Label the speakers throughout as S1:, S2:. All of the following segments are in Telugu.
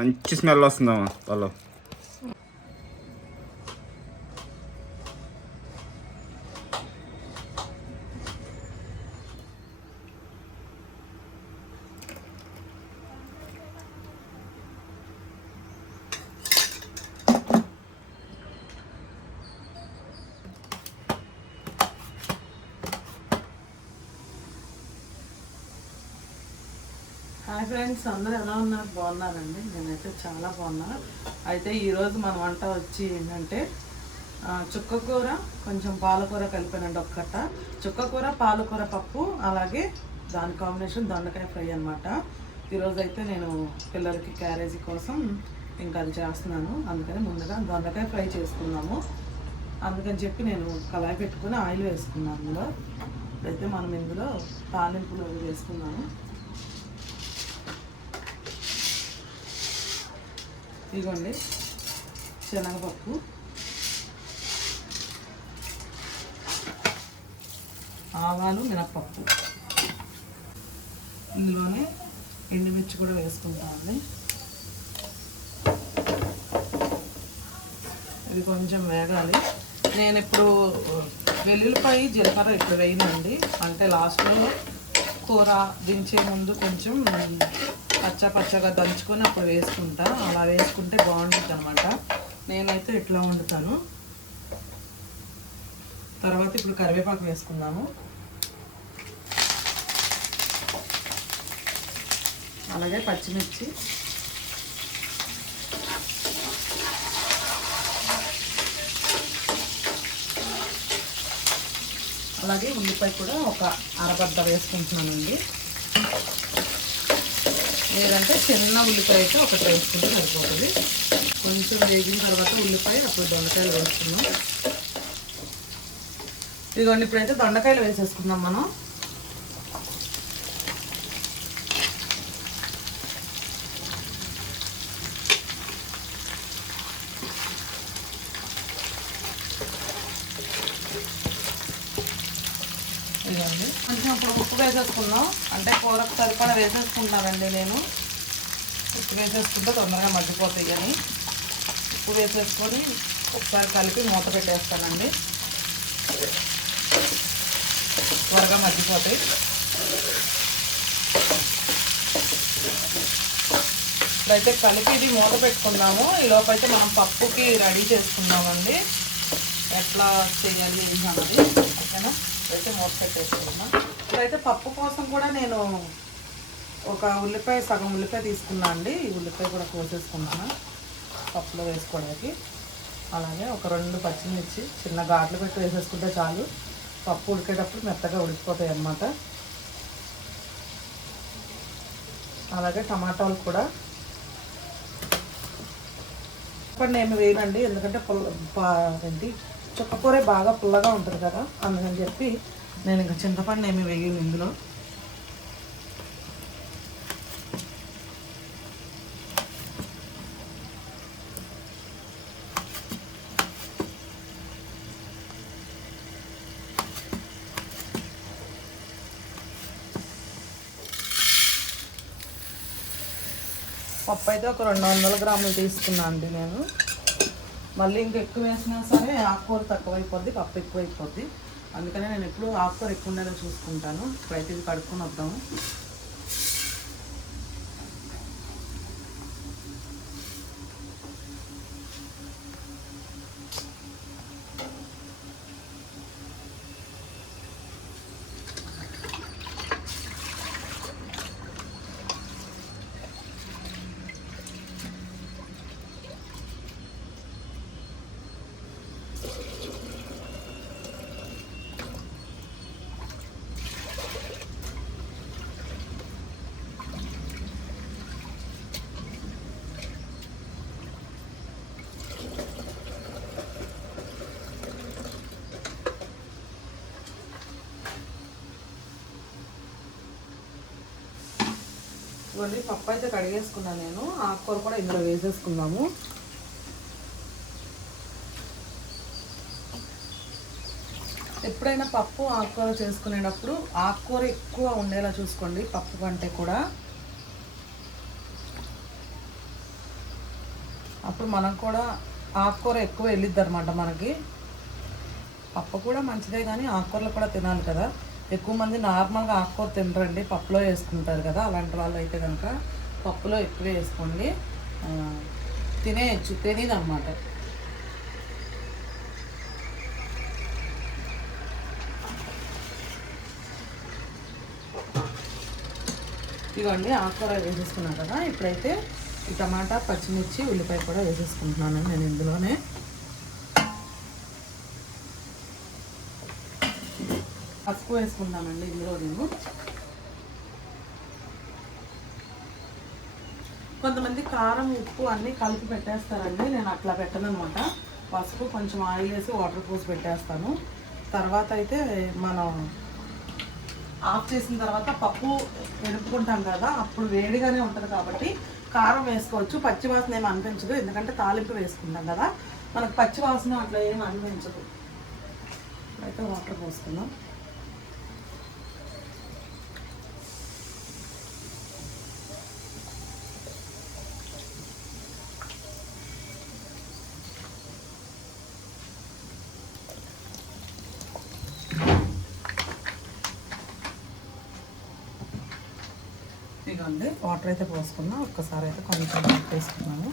S1: మంచి స్మెల్ వస్తుందమ్మా వాళ్ళు
S2: ఫ్రెండ్స్ అందరూ ఎలా ఉన్నారు? బాగున్నారండి? నేనైతే చాలా బాగున్నా. అయితే ఈరోజు మన వంట వచ్చి ఏంటంటే చుక్కకూర కొంచెం పాలకూర కలిపానండి ఒక్కట. చుక్కకూర పాలకూర పప్పు అలాగే దాని కాంబినేషన్ దొండకాయ ఫ్రై అనమాట ఈరోజు అయితే నేను పిల్లలకి క్యారేజీ కోసం ఇంకా అది చేస్తున్నాను. అందుకని ముందుగా దొండకాయ ఫ్రై చేసుకున్నాము అందుకని చెప్పి నేను కళాయి పెట్టుకుని ఆయిల్ వేసుకున్నాను అందులో అయితే మనం ఇందులో తాలింపులు అవి వేసుకున్నాము ఇదిగోండి. శనగపప్పు. ఆవాలు మినప్పప్పు. ఇందులోనే ఎండుమిర్చి కూడా వేసుకుంటామండి ఇది కొంచెం వేగాలి. నేను ఇప్పుడు వెల్లుల్లిపాయ జీలకర్ర ఇప్పుడు వేయనండి. అంటే లాస్ట్లో కూర దించే ముందు కొంచెం పచ్చ పచ్చగా దంచుకొని అప్పుడు వేసుకుంటా. అలా వేసుకుంటే బాగుంటుంది అనమాట నేనైతే ఇట్లా వండుతాను. తర్వాత ఇప్పుడు కరివేపాకు వేసుకుందాము. అలాగే పచ్చిమిర్చి. అలాగే ఉల్లిపాయ కూడా ఒక అరబద్ద వేసుకుంటున్నానండి. లేదంటే చిన్న ఉల్లిపాయ అయితే ఒకటి వేసుకుంటే సరిపోతుంది. కొంచెం వేగిన తర్వాత ఉల్లిపాయ అప్పుడు దొండకాయలు వేసుకున్నాం ఇదిగోండి ఇప్పుడైతే దొండకాయలు వేసేసుకుందాం మనం ఇదండి కొంచెం ఇప్పుడు ఉప్పు వేసేసుకుందాం అంటే కూరకు సరిపడా వేసేసుకుంటున్నానండి నేను. ఉప్పు వేసేసుకుంటే తొందరగా మగ్గిపోతాయి అని ఉప్పు వేసేసుకొని ఒకసారి కలిపి మూత పెట్టేస్తానండి. త్వరగా మగ్గిపోతాయి. ఇప్పుడైతే కలిపి ఇది మూత పెట్టుకుందాము. ఈ మనం పప్పుకి రెడీ చేసుకుందామండి. ఎట్లా చేయాలి ఏంటన్నది ఓకేనా? అయితే మూత పెట్టేసుకుందాం. ఇప్పుడైతే పప్పు కోసం కూడా నేను ఒక ఉల్లిపాయ సగం ఉల్లిపాయ తీసుకున్నా అండి. ఈ ఉల్లిపాయ కూడా కోసేసుకున్నాను పప్పులో వేసుకోవడానికి. అలాగే ఒక రెండు పచ్చిమిర్చి చిన్న ఘాట్లు పెట్టి వేసేసుకుంటే చాలు. పప్పు ఉడికేటప్పుడు మెత్తగా ఉడికిపోతాయి అన్నమాట. అలాగే టమాటాలు కూడా. ఇప్పుడు నేను వేయనండి ఎందుకంటే పుల్ల పా- ఏంటి చుక్కకూర బాగా పుల్లగా ఉంటుంది కదా అందుకని చెప్పి నేను ఇంకా చింతపండు ఏమి వేయను ఇందులో పప్పు అయితే ఒక రెండు వందల గ్రాములు తీసుకున్నాను అండి నేను. మళ్ళీ ఇంకా ఎక్కువ వేసినా సరే ఆకుకూర తక్కువ అయిపోద్ది పప్పు ఎక్కువ అయిపోద్ది అందుకనే నేను ఎప్పుడు ఆకుకూర ఎక్కువ ఉండేలా చూసుకుంటాను. ఇప్పుడైతే ఇది కడుక్కుని వద్దాము. ఇవన్నీ పప్పు అయితే కడిగేసుకున్నాను నేను. ఆకుకూర కూడా ఇందులో వేసేసుకుందాము. ఎప్పుడైనా పప్పు ఆకుకూర చేసుకునేటప్పుడు ఆకుకూర ఎక్కువ ఉండేలా చూసుకోండి పప్పు కంటే కూడా. అప్పుడు మనం కూడా ఆకుకూర ఎక్కువ వెళ్ళిద్ది అనమాట మనకి. పప్పు కూడా మంచిదే కానీ ఆకుకూరలు కూడా తినాలి కదా. ఎక్కువ మంది నార్మల్గా ఆకుకూర తినరండి పప్పులో వేసుకుంటారు కదా అలాంటి వాళ్ళు అయితే కనుక పప్పులో ఎక్కువ వేసుకోండి. తినేయచ్చు తెలియదు అనమాట ఇవ్వండి ఆకుకూర వేసేసుకున్నాను కదా ఇప్పుడైతే ఈ టమాటా పచ్చిమిర్చి ఉల్లిపాయ కూడా వేసేసుకుంటున్నాను నేను ఇందులోనే. పసుపు వేసుకుంటానండి ఇందులో నేను. కొంతమంది కారం ఉప్పు అన్నీ కలిపి పెట్టేస్తారండి. నేను అట్లా పెట్టను అనమాట పసుపు కొంచెం ఆయిల్ వేసి వాటర్ పోసి పెట్టేస్తాను. తర్వాత అయితే మనం ఆఫ్ చేసిన తర్వాత పప్పు ఎడుపుకుంటాం కదా అప్పుడు వేడిగానే ఉంటుంది కాబట్టి కారం వేసుకోవచ్చు. పచ్చి వాసన ఏమి అనిపించదు. ఎందుకంటే తాలింపు వేసుకుంటాం కదా. మనకు పచ్చి వాసన అట్లా ఏమి అనిపించదు. అయితే వాటర్ పోసుకుందాం. ఇదిగోండి వాటర్ అయితే పోసుకున్నా ఒక్కసారి అయితే కొంచెం వేసుకున్నాను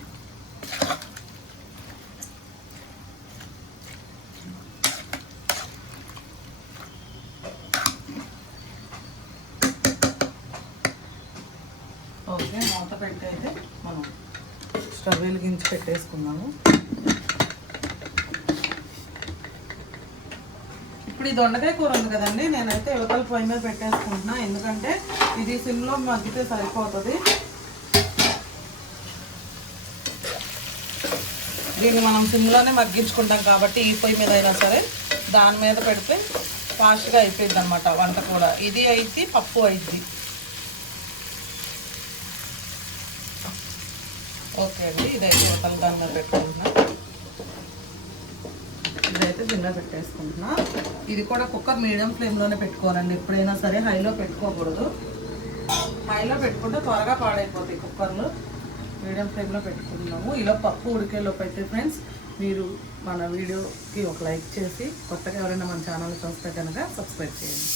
S2: ఓకే మూత పెట్టి అయితే మనం స్టవ్ వెలిగించి పెట్టేసుకున్నాము ఇప్పుడు దొండకాయ కూర ఉంది కదండి. నేనైతే యువతల పొయ్యి మీద పెట్టేసుకుంటున్నా. ఎందుకంటే ఇది సిమ్లో మగ్గితే సరిపోతుంది. దీన్ని మనం సిమ్లోనే మగ్గించుకుంటాం కాబట్టి ఈ పొయ్యి మీద అయినా సరే దాని మీద పెడితే ఫాస్ట్గా అయిపోయింది అనమాట వంట కూడా ఇది అయితే పప్పు అయింది ఓకే అండి. ఇదైతే యువతల దాని మీద పెట్టుకుంటున్నా ఇదైతే గిన్నె పెట్టేసుకుంటున్నా. ఇది కూడా కుక్కర్ మీడియం ఫ్లేమ్లోనే పెట్టుకోవాలండి. ఎప్పుడైనా సరే హైలో పెట్టుకోకూడదు. హైలో పెట్టుకుంటే త్వరగా పాడైపోతాయి కుక్కర్లు. మీడియం ఫ్లేమ్లో పెట్టుకుంటున్నాము. ఇలా పప్పు ఉడికేలోపు అయితే ఫ్రెండ్స్ మీరు మన వీడియోకి ఒక లైక్ చేసి కొత్తగా ఎవరైనా మన ఛానల్ చూస్తే కనుక సబ్స్క్రైబ్ చేయండి.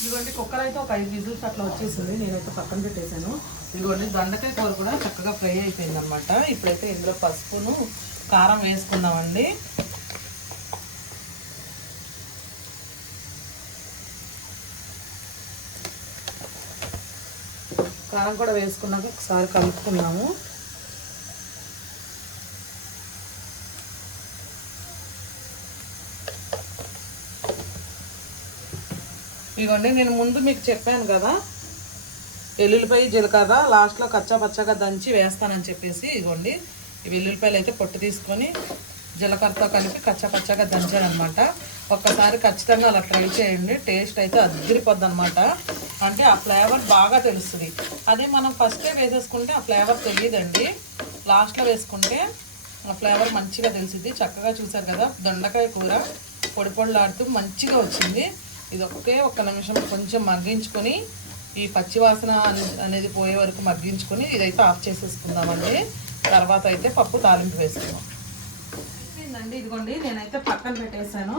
S2: ఇదిగోండి కుక్కర్ అయితే ఒక ఐదు విజిల్స్ అట్లా వచ్చేసింది. నేనైతే పక్కన పెట్టేశాను. ఇదిగోండి దొండకాయ కూర కూడా చక్కగా ఫ్రై అయిపోయింది అనమాట ఇప్పుడైతే ఇందులో పసుపును కారం వేసుకుందామండి. కారం కూడా వేసుకున్నాక ఒకసారి కలుపుకున్నాము ఇదిగోండి నేను ముందు మీకు చెప్పాను కదా వెల్లుల్లిపాయ జీలకర్ర లాస్ట్లో కచ్చా పచ్చగా దంచి వేస్తానని చెప్పేసి ఇదిగోండి ఈ వెల్లుల్లిపాయలు అయితే పొట్టు తీసుకొని జీలకర్రతో కలిపి కచ్చా పచ్చగా దంచానమాట ఒక్కసారి ఖచ్చితంగా అలా ట్రై చేయండి టేస్ట్ అయితే అద్దరిపోద్ది అనమాట అంటే ఆ ఫ్లేవర్ బాగా తెలుస్తుంది. అదే మనం ఫస్టే వేసేసుకుంటే ఆ ఫ్లేవర్ తెలియదండి లాస్ట్లో వేసుకుంటే ఆ ఫ్లేవర్ మంచిగా తెలిసింది చక్కగా చూసారు కదా దొండకాయ కూర పొడి పొడిలాడుతూ మంచిగా వచ్చింది. ఇది ఒకే ఒక్క నిమిషం కొంచెం మగ్గించుకొని ఈ పచ్చివాసన అనే- అనేది పోయే వరకు మగ్గించుకొని ఇదైతే ఆఫ్ చేసేసుకుందామండి. తర్వాత అయితే పప్పు తాలింపు వేసుకుందాం. అయిపోయిందండి ఇదిగోండి నేనైతే పక్కన పెట్టేశాను.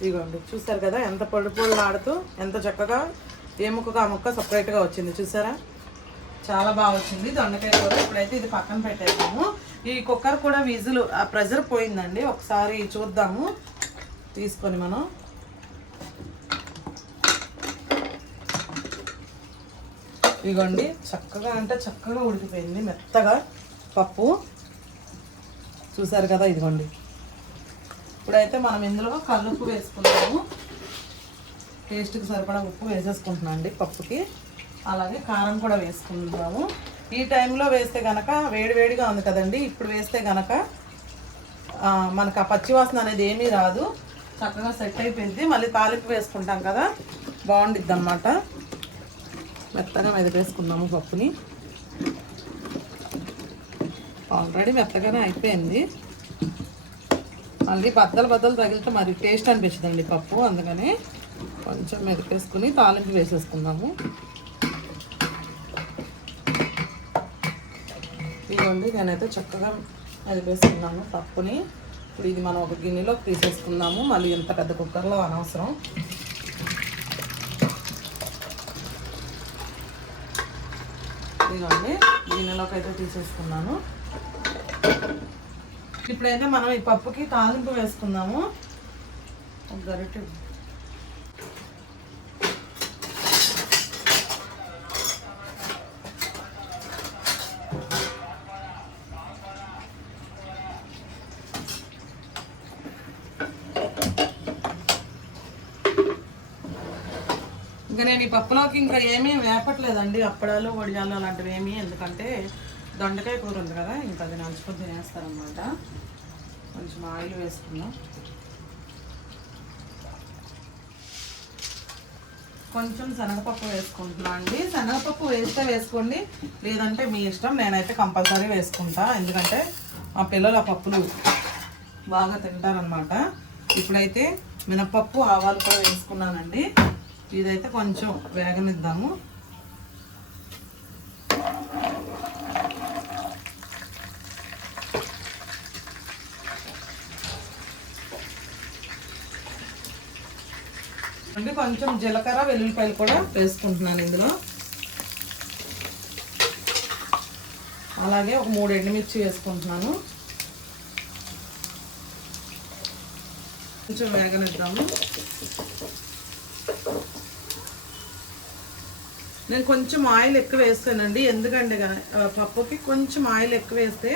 S2: ఇదిగోండి చూసారు కదా ఎంత పొడి పొడులు ఆడుతూ ఎంత చక్కగా ఏ ముక్కగా ఆ ముక్క సపరేట్గా వచ్చింది చూసారా? చాలా బాగా వచ్చింది. దొండకాయ కూర ఇప్పుడైతే ఇది పక్కన పెట్టేసాము ఈ కుక్కర్ కూడా విజులు ఆ ప్రెజర్ పోయిందండి. ఒకసారి చూద్దాము. తీసుకొని మనం ఇదిగోండి చక్కగా అంటే చక్కగా ఉడికిపోయింది మెత్తగా పప్పు. చూసారు కదా ఇదిగోండి. ఇప్పుడైతే మనం ఇందులో కల్లుప్పు వేసుకుందాము. టేస్ట్కి సరిపడా ఉప్పు వేసేసుకుంటున్నాం అండి పప్పుకి. అలాగే కారం కూడా వేసుకుందాము. ఈ టైంలో వేస్తే కనుక వేడివేడిగా ఉంది కదండి ఇప్పుడు వేస్తే కనుక మనకు ఆ పచ్చివాసన అనేది ఏమీ రాదు. చక్కగా సెట్ అయిపోయింది. మళ్ళీ తాలింపు వేసుకుంటాం కదా బాగుండిద్ది అనమాట మెత్తగా మెదిపేసుకుందాము పప్పుని. ఆల్రెడీ మెత్తగానే అయిపోయింది. మళ్ళీ బద్దలు బద్దలు తగిలితే మరి టేస్ట్ అనిపించదండి పప్పు అందుకని కొంచెం మెదిపేసుకుని తాలింపు వేసేసుకుందాము. ఇదిగోండి నేనైతే చక్కగా మెదిపేసుకున్నాను పప్పుని. ఇప్పుడు ఇది మనం ఒక గిన్నెలో తీసేసుకుందాము. మళ్ళీ ఇంత పెద్ద కుక్కర్లో అనవసరం. ఇదిగోండి గిన్నెలోకి అయితే తీసేసుకున్నాను. ఇప్పుడైతే మనం ఈ పప్పుకి తాలింపు వేసుకుందాము. ఒక గరిటె పప్పులోకి ఇంకా ఏమీ వేపట్లేదండి. అప్పడాలు వడియాలు అలాంటివి ఏమీ. ఎందుకంటే దొండకాయ కూర ఉంది కదా ఇంకా అది నలుచుకొని తినేస్తారనమాట కొంచెం ఆయిల్ వేసుకుందాం. కొంచెం శనగపప్పు వేసుకుంటున్నా అండి. శనగపప్పు వేస్తే వేసుకోండి. లేదంటే మీ ఇష్టం నేనైతే కంపల్సరీ వేసుకుంటా. ఎందుకంటే మా పిల్లలు ఆ పప్పులు బాగా తింటారనమాట ఇప్పుడైతే మినపప్పు ఆవాలు కూడా వేసుకున్నానండి. ఇదైతే కొంచెం వేగనిద్దాము. అంటే కొంచెం జీలకర్ర వెల్లుల్లిపాయలు కూడా వేసుకుంటున్నాను ఇందులో. అలాగే ఒక మూడు ఎండుమిర్చి వేసుకుంటున్నాను. కొంచెం వేగనిద్దాము. నేను కొంచెం ఆయిల్ ఎక్కువ వేస్తానండి. ఎందుకంటే పప్పుకి కొంచెం ఆయిల్ ఎక్కువ వేస్తే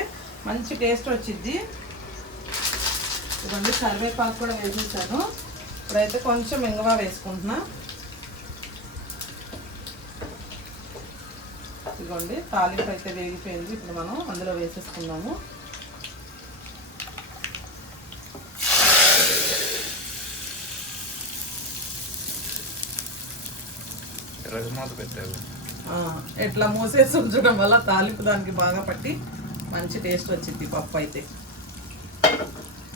S2: మంచి టేస్ట్ వచ్చింది ఇవన్నీ కరివేపాకు కూడా వేసేసాను. ఇప్పుడైతే కొంచెం ఇంగవా వేసుకుంటున్నా. ఇదిగోండి తాలింపు అయితే వేగిపోయింది. ఇప్పుడు మనం అందులో వేసేసుకుందాము.
S1: రసమాత పెట్టారు
S2: ఎట్లా ఇట్లా మూసేసి ఉంచడం వల్ల తాలింపు దానికి బాగా పట్టి మంచి టేస్ట్ వచ్చింది పప్పు అయితే.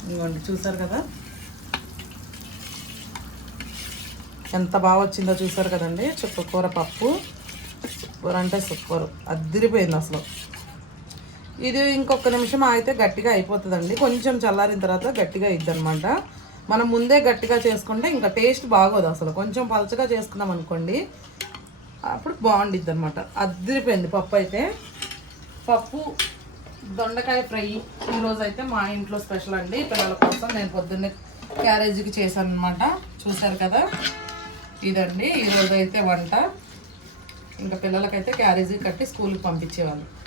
S2: ఇంకోండి చూసారు కదా? ఎంత బాగా వచ్చిందో చూసారు కదండి? చుక్కకూర పప్పు. సూపర్ అంటే సూపర్ అద్దిరిపోయింది అసలు. ఇది ఇంకొక నిమిషం అయితే గట్టిగా అయిపోతుందండి. కొంచెం చల్లారిన తర్వాత గట్టిగా అయిద్ది అనమాట మనం ముందే గట్టిగా చేసుకుంటే ఇంకా టేస్ట్ బాగోదు అసలు. కొంచెం పలచగా చేసుకున్నాం అనుకోండి అప్పుడు బాగుండిద్ది అనమాట అద్దరిపోయింది పప్పు అయితే. పప్పు దొండకాయ ఫ్రై ఈరోజు అయితే మా ఇంట్లో స్పెషల్ అండి. పిల్లల కోసం నేను పొద్దున్నే క్యారేజీకి చేశాను అనమాట చూసారు కదా? ఇదండి. ఈరోజు అయితే వంట. ఇంకా పిల్లలకైతే క్యారేజీ కట్టి స్కూల్కి పంపించేవాళ్ళు.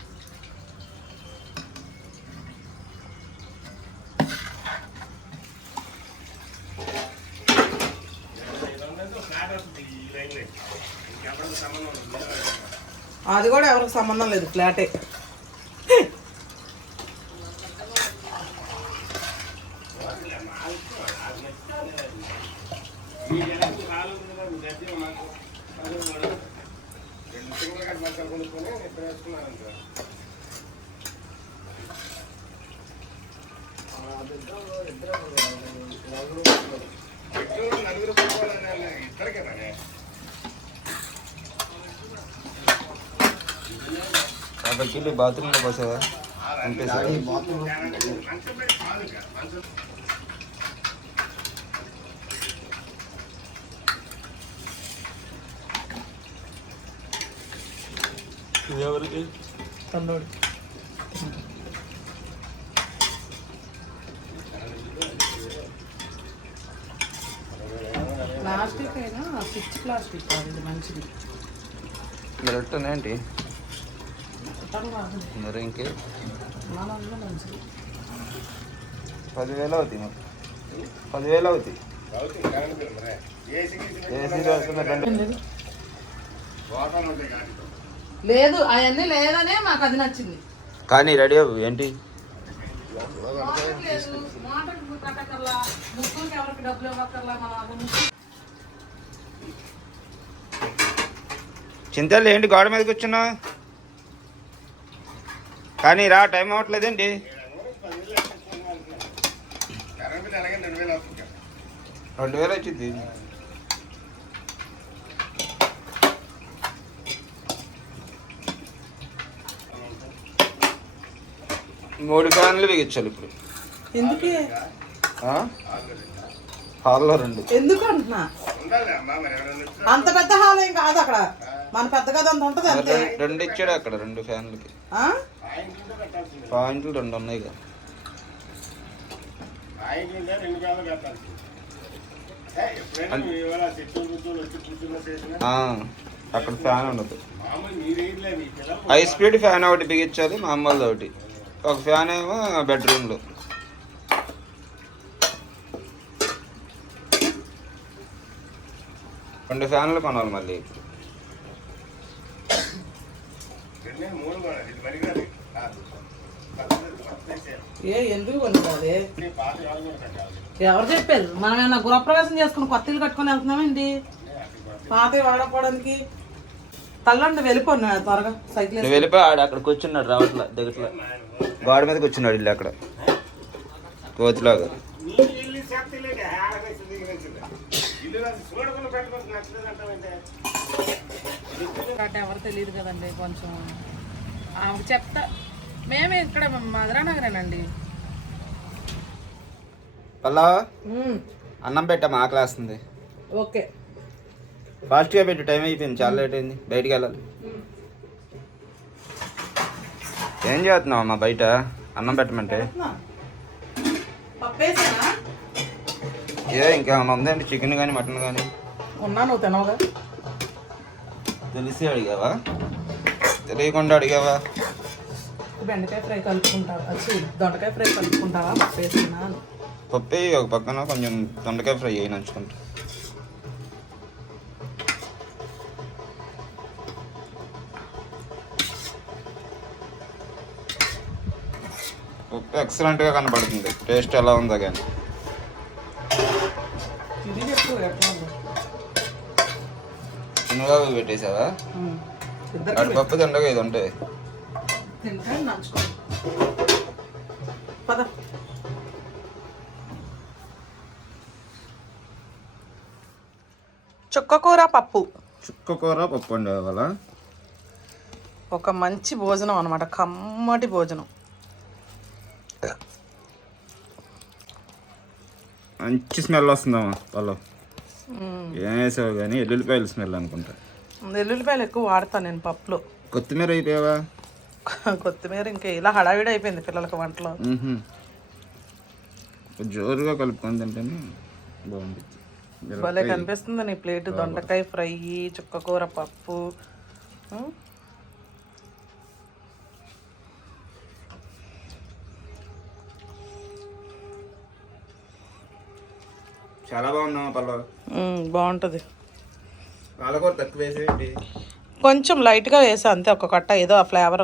S2: అది కూడా ఎవరికి సంబంధం లేదు ఫ్లాటే ఇద్దరు నలుగురు ఇద్దరు కదా
S1: యాభైకి వెళ్ళి బాత్రూంలో పోసావా? అంటే ఎవరికి?
S2: ప్లాస్టిక్ అయినా పిచ్ ప్లాస్టిక్ కాదు ఇది మంచిది.
S1: మీరు ఏంటి? ఇంకే? పదివేలు అవుతాయి మాకు పదివేలు అవుతాయి.
S2: లేదు అవన్నీ లేదనే మాకు అది నచ్చింది.
S1: కానీ రెడీ ఏంటి? చింతలు ఏంటి గోడ మీద కూర్చున్నావు కానీ రా టైం అవ్వట్లేదేంటి? రెండు వేలు వచ్చింది. మూడు ఫ్యాన్లు బిగించాలి ఇప్పుడు.
S2: ఎందుకే?
S1: హాల్లో రెండు.
S2: ఎందుకు అంటున్నా? అంత పెద్ద హాల్ ఏం కాదు అక్కడ. మన పెద్ద గది అంత ఉంటది అంతే.
S1: రెండు ఇచ్చాడు అక్కడ రెండు ఫ్యాన్లకి.
S2: ఆ?
S1: పాయింట్లు రెండు ఉన్నాయి కదా. అక్కడ ఫ్యాన్ ఉండదు.
S3: మామూలు
S1: హై స్పీడ్ ఫ్యాన్ ఒకటి బిగించాలి మామూలుది ఒకటి. ఒక ఫ్యాన్ ఏమో బెడ్రూమ్లో. రెండు ఫ్యాన్లు కొనాలి మళ్ళీ. ఇప్పుడు
S3: రెండే మూడు కూడా ఇది మరి కాదు కాదు. పద్ధతి పద్ధతి
S2: ఏ ఎందుకు కొనుక్కోవాలి? ఎవరు చెప్పారు? మనం ఏమన్నా గృహప్రవేశం చేసుకుని కొత్త ఇల్లు కట్టుకొని వెళ్తున్నామేంటి పాత వాడుకోవడానికి తల్లండి వెళ్ళిపోను త్వరగా. సైకిల్
S1: నువ్వు వెళ్ళిపోయి ఆడ అక్కడ కూర్చున్నాడు రావట్లే దిగట్లే గోడ మీద కూర్చున్నాడు ఇల్లు అక్కడ. కోతిలాగా.
S2: ఎవరు తెలియదు కదండి కొంచెం ఆమెకు చెప్తా. మేమే ఇక్కడ మధురానగరేనండి.
S1: పల్లా? అన్నం పెట్టామా ఆకలేస్తుంది.
S2: ఓకే.
S1: ఫాస్ట్గా పెట్టు టైం అయిపోయింది చాలా లేట్ అయింది బయటికి వెళ్ళాలి. ఏం చేస్తున్నావు అమ్మా బయట? అన్నం పెట్టమంటే? ఏ ఇంకేమన్నా ఉందండి చికెన్ కానీ మటన్ కానీ
S2: ఉన్నా నువ్వు తినవుగా?
S1: తెలిసి అడిగావా? తెలియకుండా అడిగావా?
S2: బెండకాయ ఫ్రై కలుపుకుంటావా? వచ్చి దొండకాయ ఫ్రై కలుపుకుంటావా? పప్పేసినా అని.
S1: పప్పు ఒక పక్కన కొంచెం దొండకాయ ఫ్రై అయ్యి నంచుకుంటా. పప్పు ఎక్సలెంట్గా కనపడుతుంది. టేస్ట్ ఎలా ఉందో కానీ.
S2: ఇది చెప్పు
S1: చిన్నగా పెట్టేసావా? పప్పు దొండగా ఇది ఉంటాయి
S2: తింటే నంచుకో. పద. చుక్కకూర పప్పు.
S1: చుక్క కూర పప్పు వండే వాళ్ళ
S2: ఒక మంచి భోజనం అనమాట కమ్మటి భోజనం.
S1: మంచి స్మెల్ వస్తుందమ్మా వాళ్ళు ఏం వేసావు కానీ ఎల్లుల్లిపాయలు స్మెల్ అనుకుంటా.
S2: వెల్లుల్లిపాయలు ఎక్కువ వాడతాను నేను పప్పులో.
S1: కొత్తిమీర అయిపోయావా?
S2: కొత్తిమీర ఇంకా ఇలా హడావిడి అయిపోయింది పిల్లలకి వంటలో.
S1: జోరుగా కలుపుకొని తింటేనే బాగుంది
S2: భలే కనిపిస్తుంది నీ ప్లేట్. దొండకాయ ఫ్రై చుక్కకూర పప్పు?
S1: చాలా బాగుందమ్మా పల్లవ?
S2: బాగుంటుంది.
S1: పాలకూర తక్కువ వేసేయండి
S2: కొంచెం లైట్గా వేసా అంతే ఒక కట్ట ఏదో ఆ ఫ్లేవర్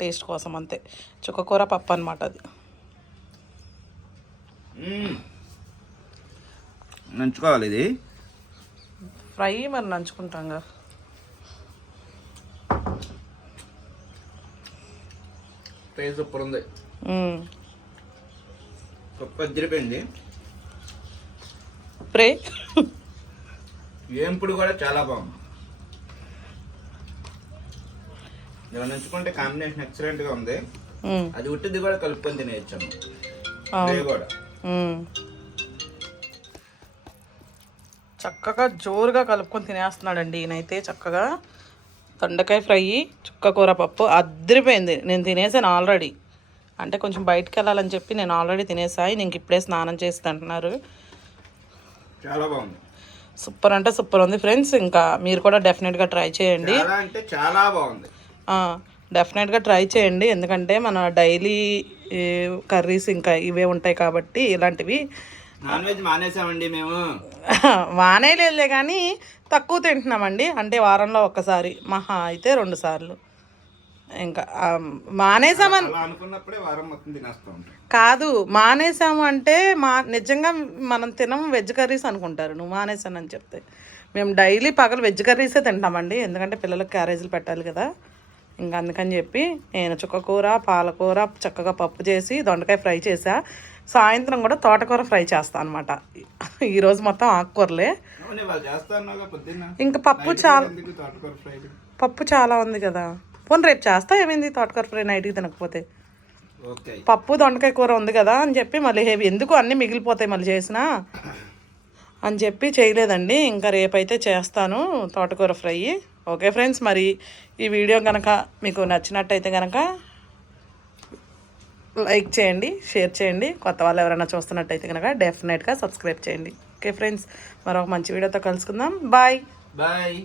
S2: టేస్ట్ కోసం అంతే. చుక్కకూర పప్పు అనమాట అది.
S1: నంచుకోవాలి ఇది.
S2: ఫ్రై మరి నంచుకుంటాం కదా
S1: టేస్ట్ సూపర్ ఉంది.
S2: ఉం.
S1: పప్పు అద్దరిపోయింది.
S2: ఫ్రై
S1: ఏంపుడు కూడా చాలా బాగుంది. ఇలా నంచుకుంటే కాంబినేషన్ ఎక్సలెంట్గా ఉంది.
S2: ఉం.
S1: అది ఉట్టిది కూడా కలుపుకొని తినేయచ్చాము. ఇదే కూడా.
S2: చక్కగా జోరుగా కలుపుకొని తినేస్తున్నాడండి ఈయనైతే చక్కగా. దొండకాయ ఫ్రై చుక్కకూర పప్పు అద్దరిపోయింది నేను తినేసాను ఆల్రెడీ అంటే కొంచెం బయటకు వెళ్ళాలని చెప్పి నేను ఆల్రెడీ తినేసాయి నీకు ఇప్పుడే స్నానం చేసి అంటున్నారు.
S1: చాలా బాగుంది.
S2: సూపర్ అంటే సూపర్ ఉంది ఫ్రెండ్స్. ఇంకా మీరు కూడా డెఫినెట్గా ట్రై చేయండి.
S1: అంటే చాలా బాగుంది.
S2: డెఫినెట్గా ట్రై చేయండి. ఎందుకంటే మన డైలీ కర్రీస్ ఇంకా ఇవే ఉంటాయి కాబట్టి ఇలాంటివి.
S1: నాన్ వెజ్ మానేసామండి మేము.
S2: మానేయలేదులే కానీ తక్కువ తింటున్నామండి. అంటే వారంలో ఒక్కసారి మహా అయితే రెండు సార్లు. ఇంకా మానేసామని
S1: అనుకున్నప్పుడే వారం మొత్తం తినేస్తూ ఉంటాం.
S2: కాదు మానేసాము అంటే మా నిజంగా మనం తినము వెజ్ కర్రీస్ అనుకుంటారు. నువ్వు మానేసానని చెప్తే. మేము డైలీ పగలు వెజ్ కర్రీసే తింటామండి. ఎందుకంటే పిల్లలకు క్యారేజీలు పెట్టాలి కదా. ఇంకా అందుకని చెప్పి నేను చుక్కకూర పాలకూర చక్కగా పప్పు చేసి దొండకాయ ఫ్రై చేసా. సాయంత్రం కూడా తోటకూర ఫ్రై చేస్తా అనమాట ఈరోజు మొత్తం ఆకుకూరలే.
S1: చేస్తాను
S2: ఇంకా పప్పు చాలా పప్పు చాలా ఉంది కదా. పోనీ రేపు చేస్తా ఏమైంది తోటకూర ఫ్రై నైట్కి తినకపోతే? పప్పు దొండకాయ కూర ఉంది కదా అని చెప్పి మళ్ళీ హెవీ ఎందుకు అన్నీ మిగిలిపోతాయి మళ్ళీ చేసినా? అని చెప్పి చేయలేదండి. ఇంకా రేపైతే చేస్తాను తోటకూర ఫ్రై. ఓకే ఫ్రెండ్స్ మరి ఈ వీడియో కనుక మీకు నచ్చినట్టయితే కనుక లైక్ చేయండి షేర్ చేయండి. కొత్త వాళ్ళు ఎవరైనా చూస్తున్నట్టయితే కనుక డెఫినెట్గా సబ్స్క్రైబ్ చేయండి. ఓకే ఫ్రెండ్స్ మరొక మంచి వీడియోతో కలుసుకుందాం. బాయ్.
S1: బాయ్.